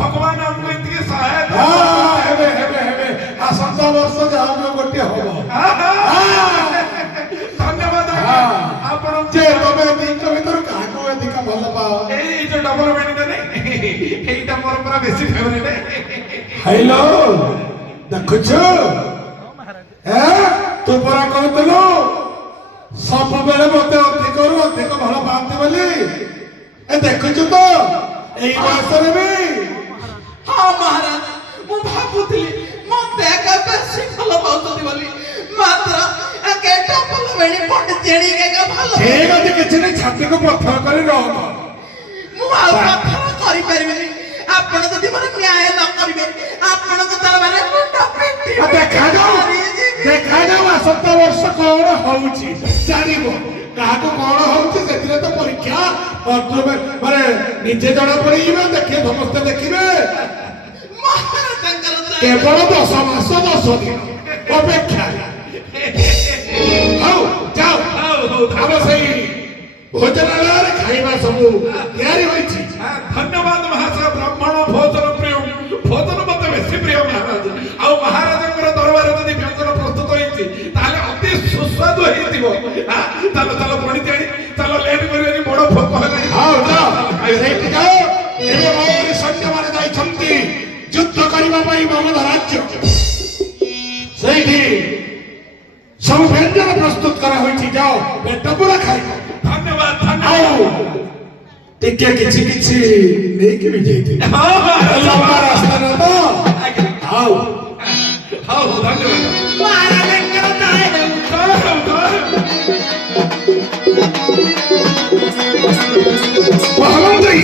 भगवान हमको इतनी सहायता हेबे हेबे हेबे आसंता वर्ष जाओ गोटे हबो धन्यवाद आपण जे तबे दिन भीतर काको अधिक भल पाओ ए जो डबल बेड नहीं एटा मोर पूरा बेसी फेवरेट हेलो देखुछु तू परा कहतलो सब बेले मते अधिक भल पाते बोली ए देखुछु तो एई बयसरे भी हाँ महाराज मु भाबुଥିଲି मते का बेसी भल पाउतली बोली मात्र केटा भल बेणी पंडित जेणी के भल ठीक আছে কিছু নাই ছাতি को पत्थर করে रह मु आ पत्थर करि परबिनी आपण जदि मन न्याय न करिवे आपण को दरबारे मुंडा पेटी देखा जाओ आसंता वर्ष कौन होउची जानिबो काहाको कौन होउची सेतिरे तो परीक्षा माने निजे जणा पड़ीबे देखे समस्त देखिबे महाराज शंकर केवल 10 मास 10 दिन अपेक्षा आओ जाओ हम सही भोजनालय खाइबा सब तैयारी होइची धन्यवाद महाराज ब्राह्मण भोजन प्रिय भोजन मत बेसी प्रिय महाराज आ महाराज दरबार यदि व्यंजन प्रस्तुत होइची ताले अति सुस्वादु हेतिबो चलो चलो पड़ी जानी चलो लेट करियो बड़ भोक होला आओ जाओ रेट जाओ एबे मोर सैन्य माने जाई छंती युद्ध करिबा पई ममद राज्य सेठी सब व्यंजन प्रस्तुत करा होइची जाओ पेट पूरा खाइबो धन्यवाद आओ टिके किछि किछि नेकी भी जेति धन्यवाद लंबा रास्ता न तो आओ धन्यवाद महाराज शंकर महामंत्री